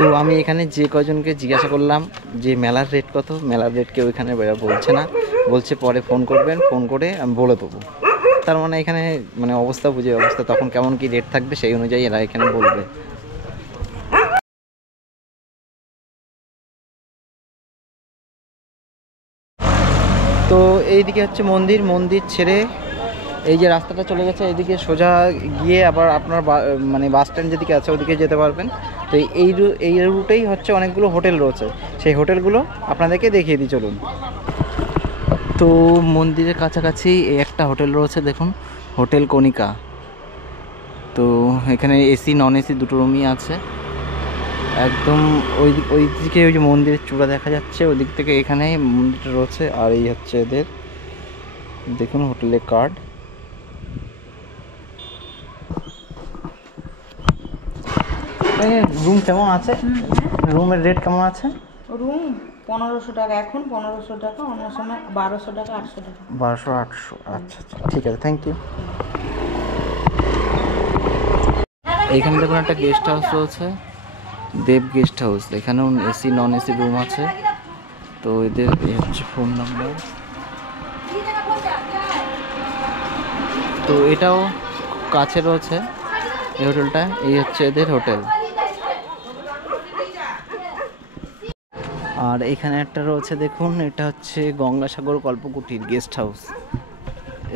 তো আমি এখানে যে কজনকে জিজ্ঞাসা করলাম যে মেলার রেট কত, মেলার রেট কেউ এখানে বলছে না, বলছে পরে ফোন করবেন, ফোন করে আমি বলে দেবো। তার মানে এখানে মানে অবস্থা বুঝে অবস্থা, তখন কেমন কি রেট থাকবে সেই অনুযায়ী এরা এখানে বলবে। তো এইদিকে হচ্ছে মন্দির, মন্দির ছেড়ে এই যে রাস্তাটা চলে গেছে এইদিকে সোজা গিয়ে আবার আপনার মানে বাস স্ট্যান্ড যেদিকে আছে ওদিকে যেতে পারবেন। তো এই রুটেই হচ্ছে অনেকগুলো হোটেল রয়েছে, সেই হোটেলগুলো আপনাদেরকে দেখিয়ে দিই চলুন। তো মন্দিরের কাছাকাছি এই একটা হোটেল রয়েছে, দেখুন হোটেল কণিকা। তো এখানে এসি নন এসি দুটো রুমই আছে। একদম ওই দিকে ওই যে মন্দিরের চূড়া দেখা যাচ্ছে ওই দিক থেকে এখানে মন্দিরটা রয়েছে। আর এই হচ্ছে এদের দেখুন হোটেলের কার্ড। রুম কেমন আছে, রুমের রেট কেমন আছে? রুম 1500 টাকা, এখন 1500 টাকা, অন্য সময় 1200 টাকা, 800 টাকা। 1200 800, আচ্ছা আচ্ছা ঠিক আছে, থ্যাংক ইউ। এইখানে দেখুন একটা গেস্ট হাউস রয়েছে, দেব গেস্ট হাউস। এখানেও এসি নন এসি রুম আছে। তো এদের এই হচ্ছে ফোন নাম্বার। তো এটাও কাছে রয়েছে এই হোটেলটা, এই হচ্ছে এদের হোটেল। আর এখানে একটা রয়েছে দেখুন, এটা হচ্ছে গঙ্গাসাগর কল্পকুটির গেস্ট হাউস।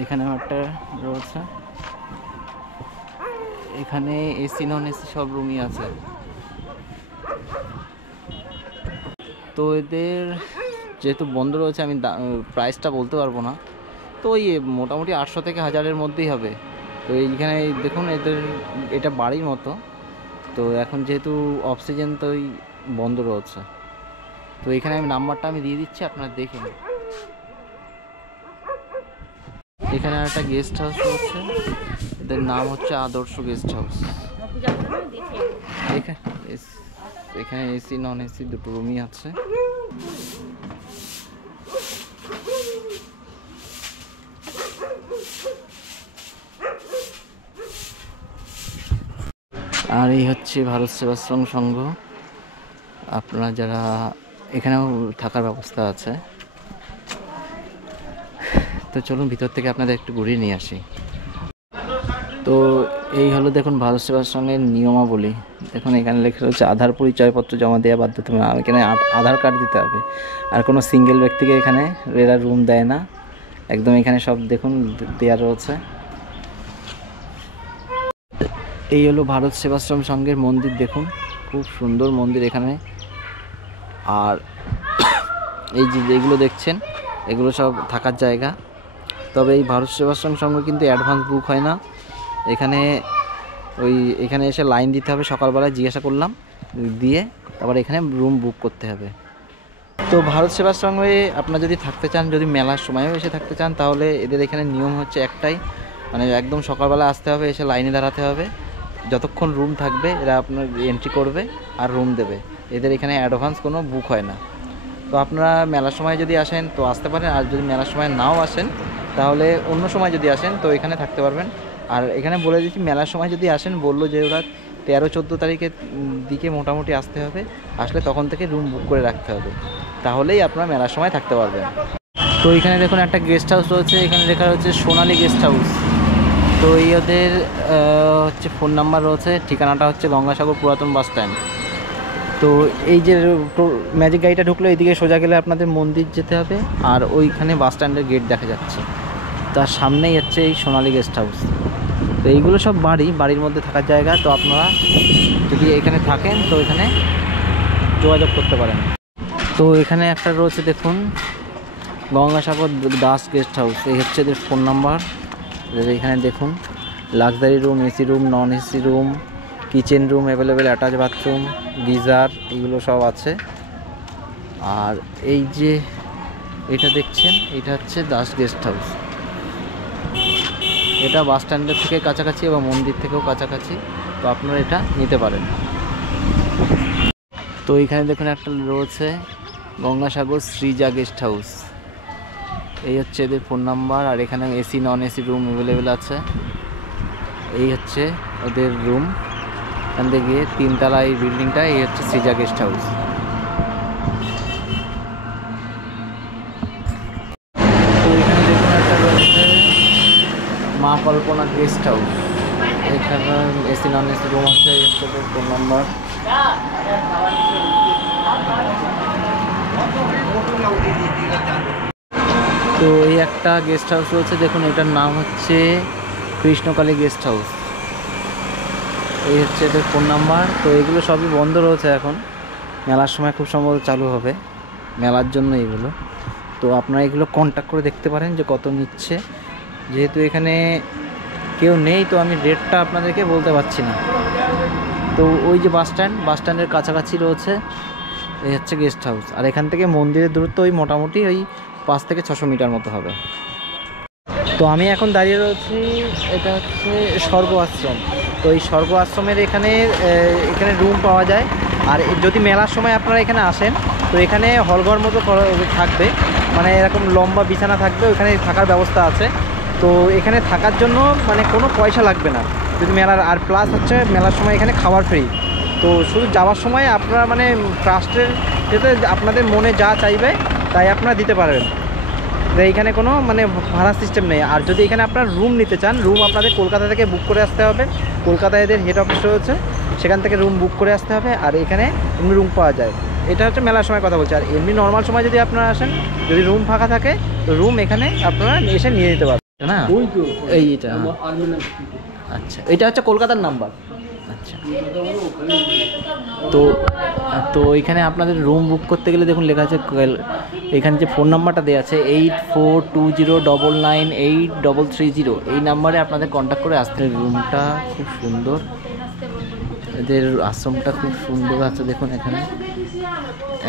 এখানেও একটা রয়েছে, এখানে এসি নন এসি সব রুমই আছে। তো এদের যেহেতু বন্ধ রয়েছে আমি প্রাইসটা বলতে পারবো না, তো ওই মোটামুটি 800 থেকে 1000-এর মধ্যেই হবে। তো এইখানে দেখুন এদের এটা বাড়ির মতো, তো এখন যেহেতু অফ সিজন তো ওই বন্ধ রয়েছে। তো এখানে আমি নাম্বারটা আমি দিয়ে দিচ্ছি, আপনারা দেখে নিন। এখানে একটা গেস্ট হাউস রয়েছে, এদের নাম হচ্ছে আদর্শ গেস্ট হাউস। এখানে এসি নন এসি দুটো রুমই আছে। আর এই হচ্ছে ভারত সেবাশ্রম সংঘ। আপনারা যারা এখানেও থাকার ব্যবস্থা আছে। তো চলুন ভিতর থেকে আপনাদের একটু ঘুরিয়ে নিয়ে আসি। তো এই হলো দেখুন ভারত সেবাশ্রমের নিয়মাবলী। দেখুন এখানে লেখা রয়েছে আধার পরিচয়পত্র জমা দেওয়া বাধ্যতামূলক। এখানে আধার কার্ড দিতে হবে। আর কোনো সিঙ্গেল ব্যক্তিকে এখানে এরা রুম দেয় না, একদম এখানে সব দেখুন দেওয়া রয়েছে। এই হলো ভারত সেবাশ্রম সংঘের মন্দির, দেখুন খুব সুন্দর মন্দির এখানে। আর এই যে যেগুলো দেখছেন এগুলো সব থাকার জায়গা। তবে এই ভারত সেবাশ্রম সংঘ কিন্তু অ্যাডভান্স বুক হয় না। এখানে এসে লাইন দিতে হবে, সকালবেলায় জিজ্ঞাসা করলাম, দিয়ে তারপর এখানে রুম বুক করতে হবে। তো ভারত সেবাশ্রমে আপনারা যদি থাকতে চান, যদি মেলার সময়ও এসে থাকতে চান, তাহলে এদের এখানে নিয়ম হচ্ছে একটাই, মানে একদম সকালবেলা আসতে হবে, এসে লাইনে দাঁড়াতে হবে। যতক্ষণ রুম থাকবে এরা আপনার এন্ট্রি করবে আর রুম দেবে। এদের এখানে অ্যাডভান্স কোনো বুক হয় না। তো আপনারা মেলার সময় যদি আসেন তো আসতে পারেন, আর যদি মেলার সময় নাও আসেন তাহলে অন্য সময় যদি আসেন তো এখানে থাকতে পারবেন। আর এখানে বলে দিচ্ছি, মেলার সময় যদি আসেন, বললো যে ওরা 13-14 তারিখের দিকে মোটামুটি আসতে হবে, আসলে তখন থেকে রুম বুক করে রাখতে হবে, তাহলেই আপনারা মেলার সময় থাকতে পারবেন। তো এখানে দেখুন একটা গেস্ট হাউস রয়েছে, এখানে লেখা রয়েছে সোনালী গেস্ট হাউস। তো এই ওদের হচ্ছে ফোন নাম্বার রয়েছে, ঠিকানাটা হচ্ছে গঙ্গাসাগর পুরাতন বাস স্ট্যান্ড। তো এই যে ম্যাজিক গাড়িটা ঢুকলো এইদিকে সোজা গেলে আপনাদের মন্দির যেতে হবে, আর ওইখানে বাস স্ট্যান্ডের গেট দেখা যাচ্ছে, তার সামনেই হচ্ছে এই সোনালী গেস্ট হাউস। তো এইগুলো সব বাড়ির মধ্যে থাকার জায়গা। তো আপনারা যদি এখানে থাকেন তো এখানে যোগাযোগ করতে পারেন। তো এখানে একটা রয়েছে দেখুন গঙ্গাসাগর দাস গেস্ট হাউস, এই হচ্ছে এদের ফোন নাম্বার। এখানে দেখুন লাক্সারি রুম, এসি রুম, নন AC room, kitchen room available, attach bathroom, geyser, এগুলো সব আছে। আর এই যে এটা দেখছেন এটা হচ্ছে দাস গেস্ট হাউস। এটা বাস স্ট্যান্ডের থেকে কাছাকাছি এবং মন্দির থেকেও কাছাকাছি, তো আপনারা এটা নিতে পারেন। তো এইখানে দেখুন একটা রয়েছে গঙ্গাসাগর সৃজা গেস্ট হাউস, এই হচ্ছে এদের ফোন নাম্বার। আর এখানে AC non AC room available আছে, এই হচ্ছে ওদের রুম। এখান থেকে গিয়ে 3 তলা এই বিল্ডিংটা, এই হচ্ছে সৃজা গেস্ট হাউস। তো এখানে দেখুন একটা রয়েছে মা কল্পনা গেস্ট হাউস। এখানে এসি নন এসি রুম আছে, এই হচ্ছে ফোন নাম্বার। তো এই একটা গেস্ট হাউস রয়েছে, দেখুন এটার নাম হচ্ছে কৃষ্ণকালী গেস্ট হাউস। এই হচ্ছে এদের ফোন নাম্বার। তো এগুলো সবই বন্ধ রয়েছে এখন, মেলার সময় খুব সম্ভবত চালু হবে, মেলার জন্য এগুলো। তো আপনারা এগুলো কন্ট্যাক্ট করে দেখতে পারেন যে কত নিচ্ছে। যেহেতু এখানে কেউ নেই, তো আমি রেটটা আপনাদেরকে বলতে পারছি না। তো ওই যে বাস স্ট্যান্ডের কাছাকাছি রয়েছে এই হচ্ছে গেস্ট হাউস। আর এখান থেকে মন্দিরের দূরত্ব ওই মোটামুটি ওই 5 থেকে 600 মিটার মতো হবে। তো আমি এখন দাঁড়িয়ে রয়েছি, এটা হচ্ছে স্বর্গ আশ্রম। তো এই স্বর্গ আশ্রমের এখানে রুম পাওয়া যায়। আর যদি মেলার সময় আপনারা এখানে আসেন, তো এখানে হলঘর মতো থাকবে, মানে এরকম লম্বা বিছানা থাকবে, ওখানে থাকার ব্যবস্থা আছে। তো এখানে থাকার জন্য মানে কোনো পয়সা লাগবে না যদি মেলার, আর প্লাস হচ্ছে মেলার সময় এখানে খাবার ফ্রি। তো শুধু যাওয়ার সময় আপনারা মানে ট্রাস্টের যেতে আপনাদের মনে যা চাইবে তাই আপনারা দিতে পারবেন। এইখানে কোনো মানে ভাড়া সিস্টেম নেই। আর যদি এখানে আপনার রুম নিতে চান, রুম আপনাদের কলকাতা থেকে বুক করে আসতে হবে। কলকাতায় এদের হেড অফিস রয়েছে, সেখান থেকে রুম বুক করে আসতে হবে। আর এখানে এমনি রুম পাওয়া যায়। এটা হচ্ছে মেলার সময় কথা বলছি। আর এমনি নর্মাল সময় যদি আপনারা আসেন, যদি রুম ফাঁকা থাকে, তো রুম এখানে আপনারা এসে নিয়ে নিতে পারবেন না। এইটা আচ্ছা, এটা হচ্ছে কলকাতার নাম্বার। আচ্ছা, তো এখানে আপনাদের রুম বুক করতে গেলে দেখুন লেখা আছে, এখানে যে ফোন নাম্বারটা দেওয়া আছে 8420998330, এই নাম্বারে আপনাদের কন্ট্যাক্ট করে আসতে হবে। রুমটা খুব সুন্দর, এদের আশ্রমটা খুব সুন্দর আছে। দেখুন এখানে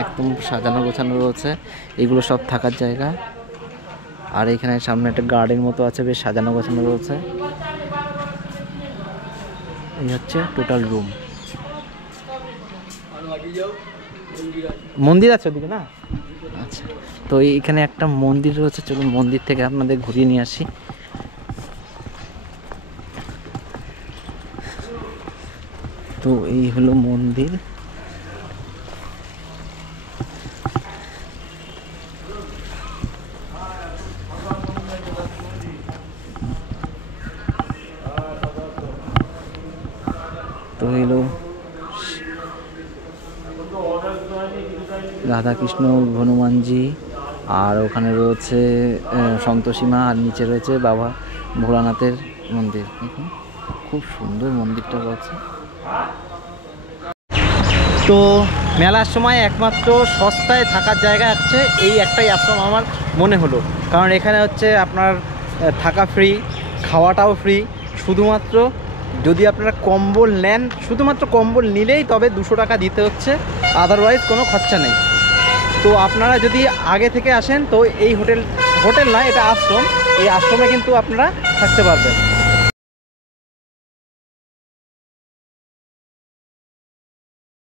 একদম সাজানো গোছানো রয়েছে, এগুলো সব থাকার জায়গা। আর এখানে সামনে একটা গার্ডেন মতো আছে, বেশ সাজানো গোছানো রয়েছে। এই হচ্ছে টোটাল রুম। মন্দির আছে ওদিকে না? আচ্ছা, তো এইখানে একটা মন্দির রয়েছে, চলুন মন্দির থেকে আপনাদের ঘুরিয়ে নিয়ে আসি। তো এই হলো মন্দির। তো হলো রাধাকৃষ্ণ হনুমানজি, আর ওখানে রয়েছে সন্তোষী মা, আর নিচে রয়েছে বাবা ভোলানাথের মন্দির। দেখুন খুব সুন্দর মন্দিরটা রয়েছে। তো মেলার সময় একমাত্র সস্তায় থাকার জায়গা হচ্ছে এই একটাই আশ্রম আমার মনে হলো, কারণ এখানে হচ্ছে আপনার থাকা ফ্রি, খাওয়াটাও ফ্রি। শুধুমাত্র যদি আপনারা কম্বল নেন, শুধুমাত্র কম্বল নিলেই তবে 200 টাকা দিতে হচ্ছে, আদারওয়াইজ কোনো খরচা নেই। তো আপনারা যদি আগে থেকে আসেন, তো এই হোটেল না, এটা আশ্রম, এই আশ্রমে কিন্তু আপনারা থাকতে পারবেন।